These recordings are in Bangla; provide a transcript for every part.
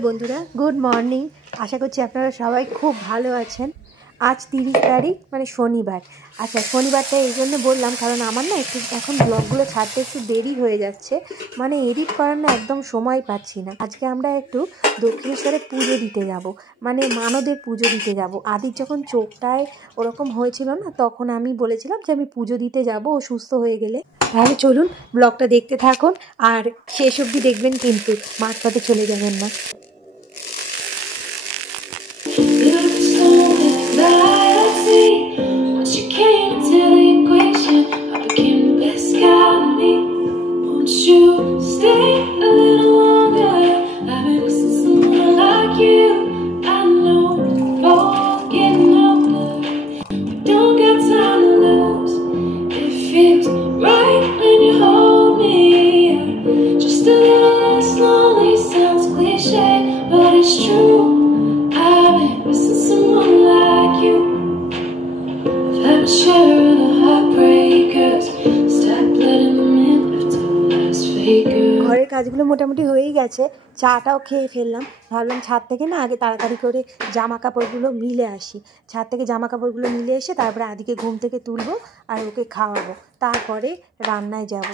হ্যালো বন্ধুরা, গুড মর্নিং। আশা করছি আপনারা সবাই খুব ভালো আছেন। আজ 30 তারিখ মানে শনিবার। আচ্ছা, শনিবারটা এই জন্য বললাম কারণ আমার না একটু এখন ব্লগগুলো ছাড়তে একটু দেরি হয়ে যাচ্ছে, মানে এডিট করার না একদম সময় পাচ্ছি না। আজকে আমরা একটু দক্ষিণেশ্বরে পুজো দিতে যাব, মানে মানদের পুজো দিতে যাব। আদির যখন চোখটায় ওরকম হয়েছিল না, তখন আমি বলেছিলাম যে আমি পুজো দিতে যাব ও সুস্থ হয়ে গেলে। তাহলে চলুন ব্লগটা দেখতে থাকুন, আর শেষ অবধি দেখবেন, কিন্তু মাঝপথে চলে যাবেন না। ঘরের কাজগুলো মোটামুটি হয়েই গেছে, চাটাও খেয়ে ফেললাম। ভাবলাম ছাদ থেকে না আগে তাড়াতাড়ি করে জামা কাপড়গুলো মিলে আসি। ছাদ থেকে জামা কাপড়গুলো মিলে এসে তারপরে আদিকে ঘুম থেকে তুলবো আর ওকে খাওয়াবো, তারপরে রান্নায় যাব।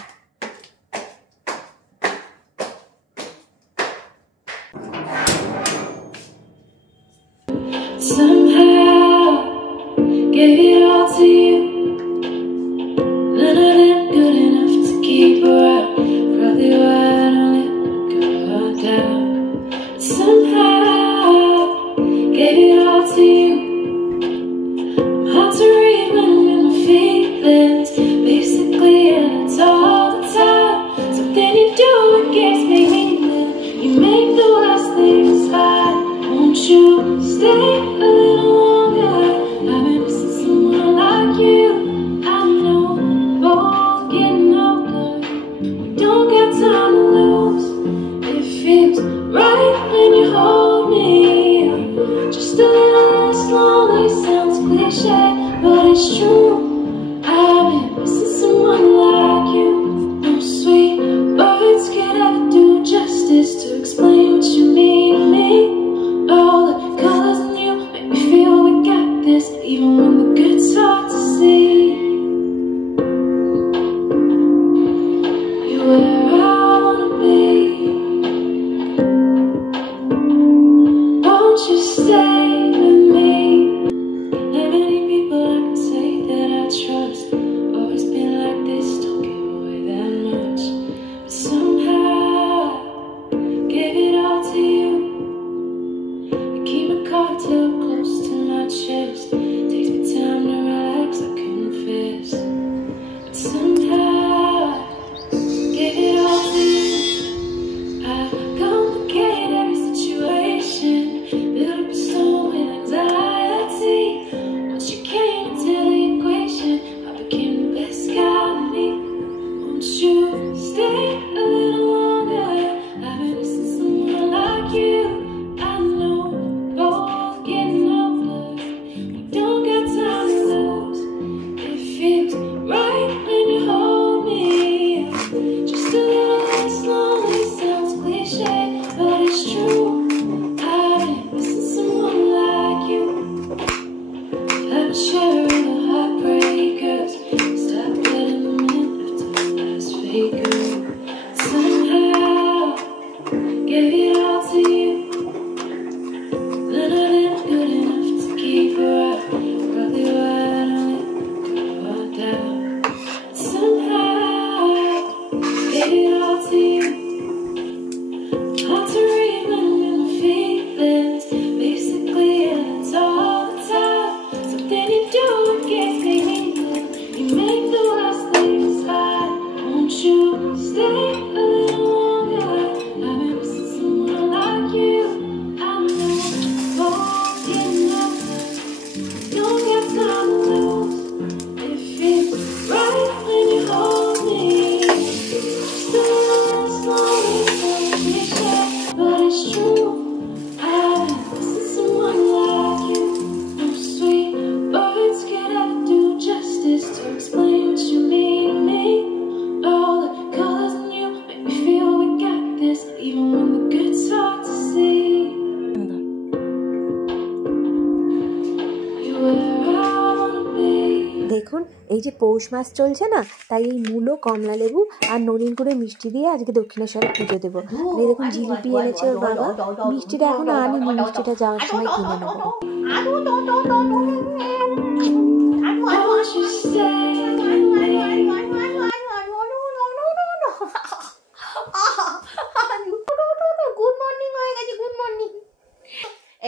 দেখুন এই যে পৌষ মাস চলছে না, তাই এই মূলো, কমলা লেবু আর নরিন করে মিষ্টি দিয়ে আজকে দক্ষিণেশ্বরে পুজো দেবো। এই দেখুন জিলিপি এনেছে ওর বাবা, মিষ্টিটা এখনো আনিনি, মিষ্টিটা যাওয়ার সময় কিনে নেবো।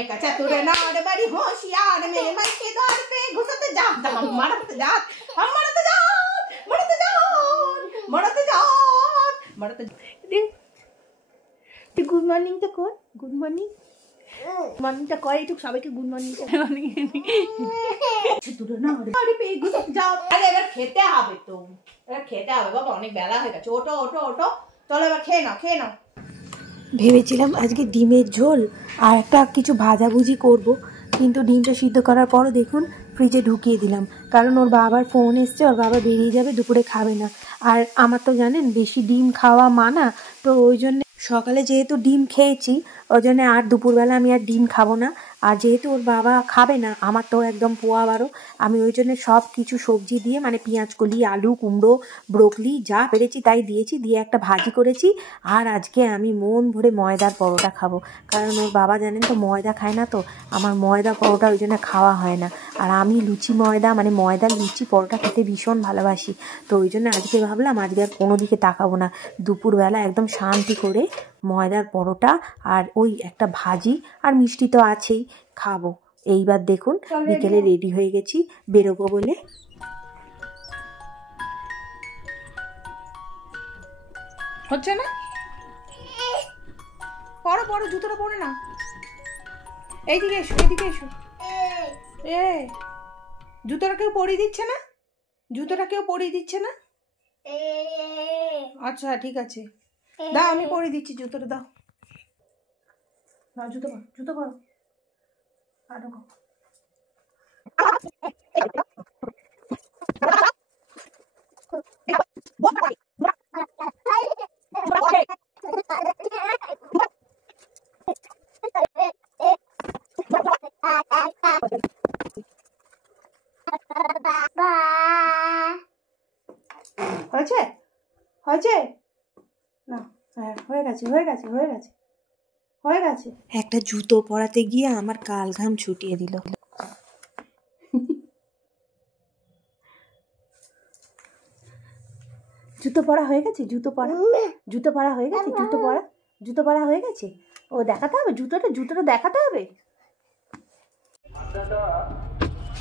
एक चतुर नार बड़ी होशियार मेरे मन के द्वार पे घुसत जात हम मरत जात हम मरत जात मरत जात मरत जात मरत ती गुड मॉर्निंग तो कौन गुड मॉर्निंग मॉर्निंग तो कौन तो सबाई के गुड मॉर्निंग चतुर नार बड़ी पे घुसत जात अरे এবার খেতে হবে তো এবার খেতে হবে বাবা অনেক বেলা হয়ে গেছে ওটো ওটো ওটো চলো এবার খেয়ে নাও ভেবেছিলাম আজকে ডিমের ঝোল আর একটা কিছু ভাজাভুজি করব, কিন্তু ডিমটা সিদ্ধ করার পরও দেখুন ফ্রিজে ঢুকিয়ে দিলাম, কারণ ওর বাবার ফোন এসছে, ওর বাবা বেরিয়ে যাবে, দুপুরে খাবে না। আর আমার তো জানেন বেশি ডিম খাওয়া মানা, তো ওই জন্য সকালে যেহেতু ডিম খেয়েছি ওই জন্য আর দুপুরবেলা আমি আর ডিম খাবো না। আর যেহেতু ওর বাবা খাবে না, আমার তো একদম পোয়া বারো, আমি ওই জন্য সব কিছু সবজি দিয়ে মানে পেঁয়াজ কলি, আলু, কুমড়ো, ব্রোকলি যা পেরেছি তাই দিয়েছি, দিয়ে একটা ভাজি করেছি। আর আজকে আমি মন ভরে ময়দার পরোটা খাবো, কারণ ওর বাবা জানেন তো ময়দা খায় না, তো আমার ময়দা পরোটা ওই জন্য খাওয়া হয় না। আর আমি লুচি ময়দা মানে ময়দার লুচি পরোটা খেতে ভীষণ ভালোবাসি, তো ওই জন্য আজকে ভাবলাম আজকে আর কোনো দিকে তাকাবো না, দুপুরবেলা একদম শান্তি করে ময়দার পরোটা আর ওই একটা ভাজি আর মিষ্টি তো আছেই খাবো। এইবার দেখুন বিকেলে রেডি হয়ে গেছি বেরোবো বলে। হচ্ছে না পরো পরো জুতোটা পরে না, এইদিকে এসো এদিকে এসো। এ জুতোটা কেউ পরিয়ে দিচ্ছে না, জুতোটা কেউ পরিয়ে দিচ্ছে না। আচ্ছা ঠিক আছে দাও আমি পরিয়ে দিচ্ছি, জুতোটা দাও না, জুতো পরো জুতো পরো আটকো। হয়েছে হয়েছে না, হ্যাঁ হয়ে গেছে হয়ে গেছে হয়ে গেছে হয়ে গেছে। একটা জুতো পরাতে গিয়ে আমার কাল ঘাম ছুটিয়ে দিল। জুতো পরা হয়ে গেছে, জুতো পরা জুতো পরা হয়ে গেছে, জুতো পরা হয়ে গেছে। ও দেখাতে হবে জুতোটা দেখাতে হবে।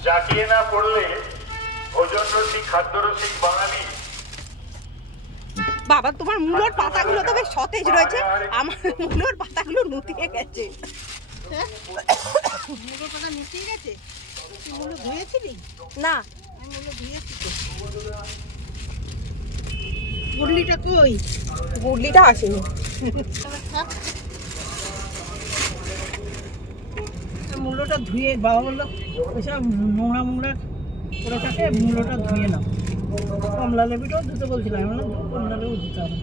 জাকিয়ে না পড়লে ভোজন রসিক খাদ্য রসিক বাঙালি। বাবা তোমার মূলোর পাতাগুলো তো বেশ সতেজ রয়েছে, আমার মূলোর পাতাগুলো নুতিয়ে গেছে। মূলোর পাতা নুতিয়ে গেছে, তুই মূলো ধুয়েছিলি? না আমি মূলো ধুয়েছি তো। গুড়লিটা কই? গুড়লিটা আসেনি। মূলোটা ধুয়ে বাবা বললো ওইসব নোংরা মোংরা করে থাকে, মূলোটা ধুয়ে নাও। কমলা লেবুটাও ধুতে বলছিলাম, আমি বললাম কমলা লেবু ধুতে হবে।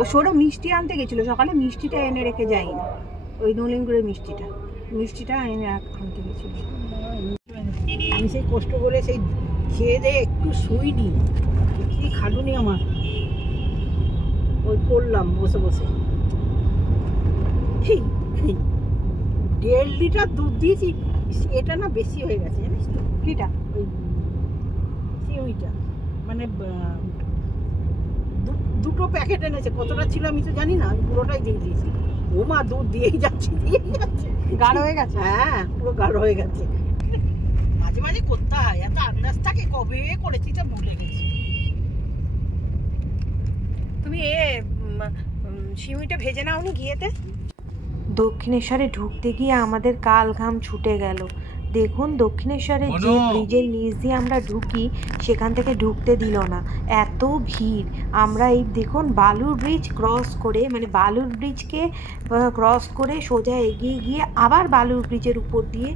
ও সৌরভ মিষ্টি আনতে গেছিলো সকালে, মিষ্টিটা এনে রেখে যাই, ওই নলিন গুড়ের মিষ্টিটা এনে আনতে গেছিল। আমি সেই কষ্ট করে সেই খেয়ে দিয়ে একটু শুইনি, কি খাটুনি আমার, ওই করলাম বসে বসে। 1.5 লিটার দুধ দিয়েছি, এটা না বেশি হয়ে গেছে জানিস তো। কিটা? ওই সিউইটা মানে দুটো প্যাকেট এনেছে, কতটা ছিল আমি তো জানি না, আমি পুরোটাই দিয়ে দিয়েছি। ও মা দুধ দিয়েই যাচ্ছে গাঢ় হয়ে গেছে। হ্যাঁ পুরো গাঢ় হয়ে গেছে। মাঝে মাঝে করতে হয়, এত আন্দাজ থাকে, কবে করেছি তা ভুলে গেছি। তুমি সিউইটা ভেজে নাওনি ঘিয়েতে? দক্ষিণেশ্বরে ঢুকতে গিয়ে আমাদের কাল ঘাম ছুটে গেল। দেখুন দক্ষিণেশ্বরে যে ব্রিজের নিচ দিয়ে আমরা ঢুকি সেখান থেকে ঢুকতে দিল না, এত ভিড়। আমরা এই দেখুন বালুর ব্রিজ ক্রস করে মানে বালুর ব্রিজকে ক্রস করে সোজা এগিয়ে গিয়ে আবার বালুর ব্রিজের উপর দিয়ে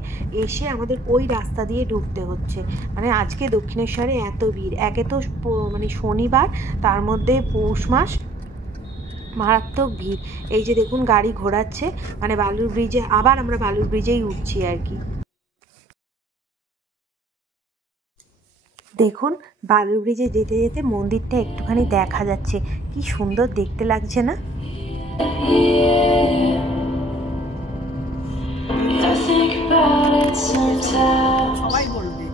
এসে আমাদের ওই রাস্তা দিয়ে ঢুকতে হচ্ছে। মানে আজকে দক্ষিণেশ্বরে এত ভিড়, একে তো মানে শনিবার, তার মধ্যে পৌষ মাস, মারাত্মক ভিড়। এই যে দেখুন গাড়ি ঘোরাচ্ছে, মানে বালুর ব্রিজে আবার আমরা বালুর ব্রিজেই উঠছি আর কি। দেখুন বালুর ব্রিজে যেতে যেতে মন্দিরটা একটুখানি দেখা যাচ্ছে, কি সুন্দর দেখতে লাগছে না? সবাই বলবে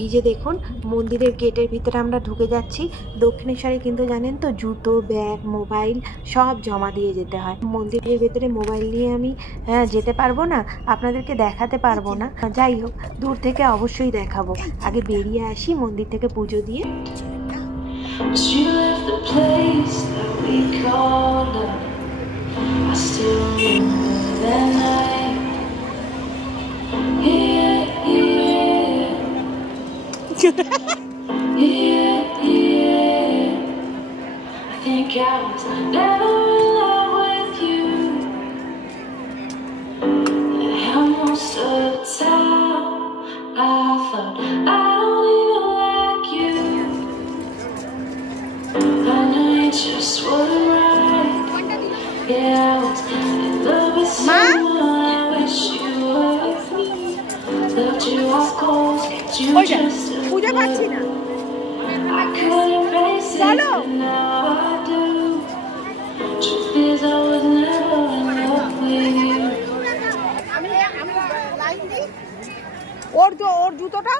এই যে দেখুন মন্দিরের গেটের ভিতরে আমরা ঢুকে যাচ্ছি। দক্ষিণেশ্বরে কিন্তু জানেন তো জুতো, ব্যাগ, মোবাইল সব জমা দিয়ে যেতে হয়। মন্দিরের ভেতরে মোবাইল নিয়ে আমি যেতে পারবো না, আপনাদেরকে দেখাতে পারবো না। যাই হোক, দূর থেকে অবশ্যই দেখাবো। আগে বেরিয়ে আসি মন্দির থেকে পুজো দিয়ে। পূজা পাচ্ছি না, চলো। ওর জুতোটা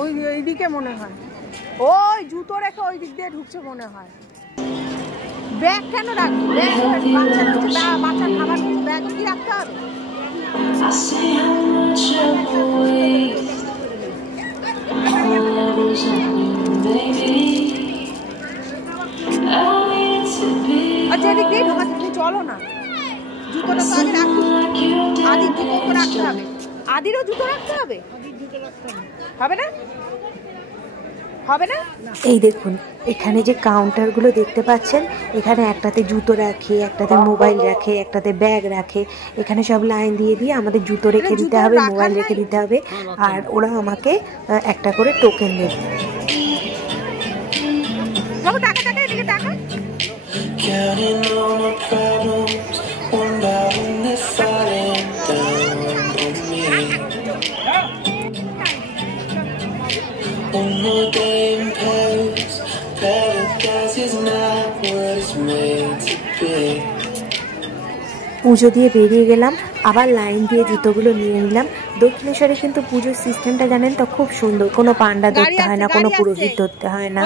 ওইদিকে মনে হয়, ওই জুতো রেখে ওই দিক দিয়ে ঢুকছে মনে হয়। ব্যাগ কেন রাখবি? বাচ্চার খাবার ব্যাগ কি রাখতে হবে? আচ্ছা এদিক দিয়ে ঢোকাতে তুমি চলো না, জুতোটা তো আগে রাখি। আদির জুতো তো রাখতে হবে, আদিরও জুতো রাখতে হবে। হবে না? হবে না? এই দেখুন এখানে যে কাউন্টারগুলো দেখতে পাচ্ছেন, এখানে একটাতে জুতো রাখে, একটাতে মোবাইল রাখে, একটাতে ব্যাগ রাখে। এখানে সব লাইন দিয়ে দিয়ে আমাদের জুতো রেখে দিতে হবে, মোবাইল রেখে দিতে হবে, আর ওরা আমাকে একটা করে টোকেন দেবে। পুজো দিয়ে বেরিয়ে গেলাম, আবার লাইন দিয়ে জুতোগুলো নিয়ে নিলাম। দক্ষিণেশ্বরে কিন্তু পুজোর সিস্টেমটা জানেন তো খুব সুন্দর, কোনো পান্ডা ধরতে হয় না, কোনো পুরোহিত ধরতে হয় না।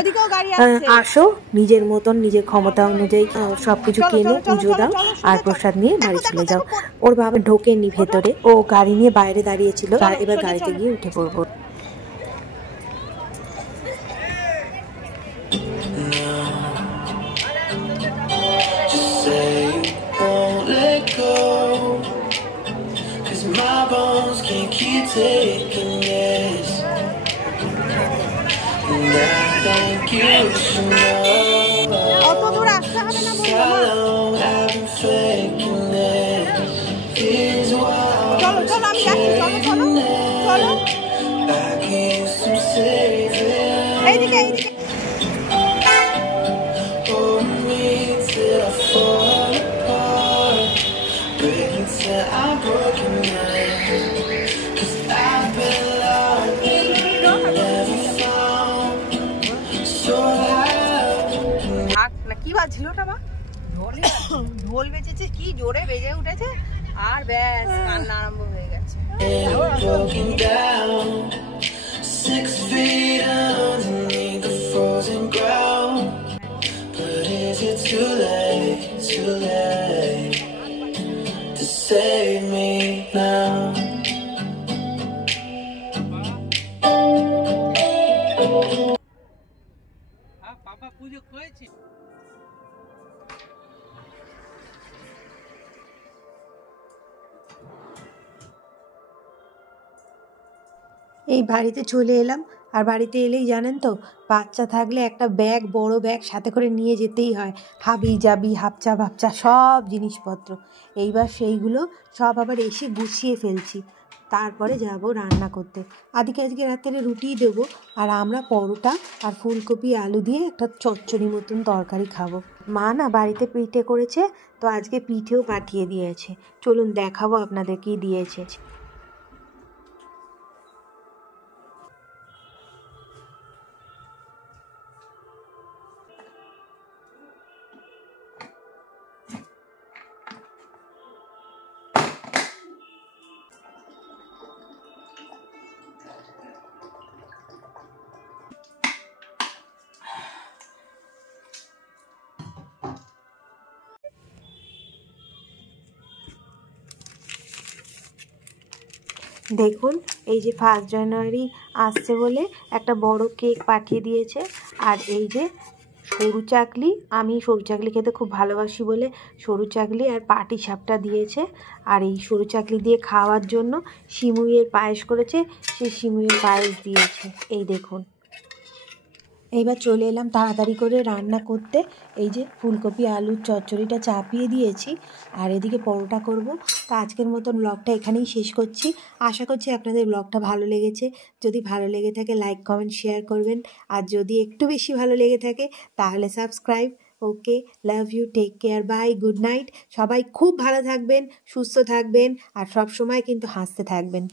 আসো নিজের মতন নিজের ক্ষমতা অনুযায়ী সবকিছু কেনো, পুজো দাও আর প্রসাদ নিয়ে বাড়ি চলে যাও। ওর বাবা ঢোকেনি ভেতরে, ও গাড়ি নিয়ে বাইরে দাঁড়িয়েছিল, এবার গাড়িতে গিয়ে উঠে পড়বো। Taking this, and I think you should know. How long I've been faking this. Here's what I'm faking this. I can use some saving. Hold me till I fall apart. Break me till I'm broken now. কি বাজছিল ওটা? বা ঢোল বেজেছে, কি জোরে বেজে উঠেছে, আর ব্যাস কান্না আরম্ভ হয়ে গেছে। পাপা পুজো করেছে। এই বাড়িতে চলে এলাম, আর বাড়িতে এলেই জানেন তো, বাচ্চা থাকলে একটা ব্যাগ, বড় ব্যাগ সাথে করে নিয়ে যেতেই হয়, হাবি জাবি হাপচা ভাপচা সব জিনিসপত্র। এইবার সেইগুলো সব আবার এসে গুছিয়ে ফেলছি, তারপরে যাব রান্না করতে। আজকে রাত্রে রুটিই দেবো, আর আমরা পরোটা আর ফুলকপি আলু দিয়ে একটা চচ্চড়ি মতন তরকারি খাবো। মা না বাড়িতে পিঠে করেছে, তো আজকে পিঠেও পাঠিয়ে দিয়েছে। চলুন দেখাবো আপনাদের কি দিয়েছে। দেখুন, এই যে 1 জানুয়ারি আসছে বলে একটা বড় কেক পাঠিয়ে দিয়েছে, আর এই যে সরু চাকলি, আমি সরু চাকলি খেতে খুব ভালোবাসি বলে সরু চাকলি আর পাটি সাপটা দিয়েছে। আর এই সরু চাকলি দিয়ে খাওয়ার জন্য সিমুইয়ের পায়েস করেছে, সেই সিমুইয়ের পায়েস দিয়েছে। এই দেখুন, এইবার চলে এলাম তাড়াতাড়ি করে রান্না করতে। এই যে ফুলকপি আলুর চচ্চড়িটা চাপিয়ে দিয়েছি, আর এদিকে পরোটা করব। তো আজকের মতন ব্লগটা এখানেই শেষ করছি। আশা করছি আপনাদের ব্লগটা ভালো লেগেছে। যদি ভালো লেগে থাকে লাইক কমেন্ট শেয়ার করবেন, আর যদি একটু বেশি ভালো লেগে থাকে তাহলে subscribe. Okay, love you, take care, bye, good night. সবাই খুব ভালো থাকবেন, সুস্থ থাকবেন, আর সব সময় কিন্তু হাসতে থাকবেন।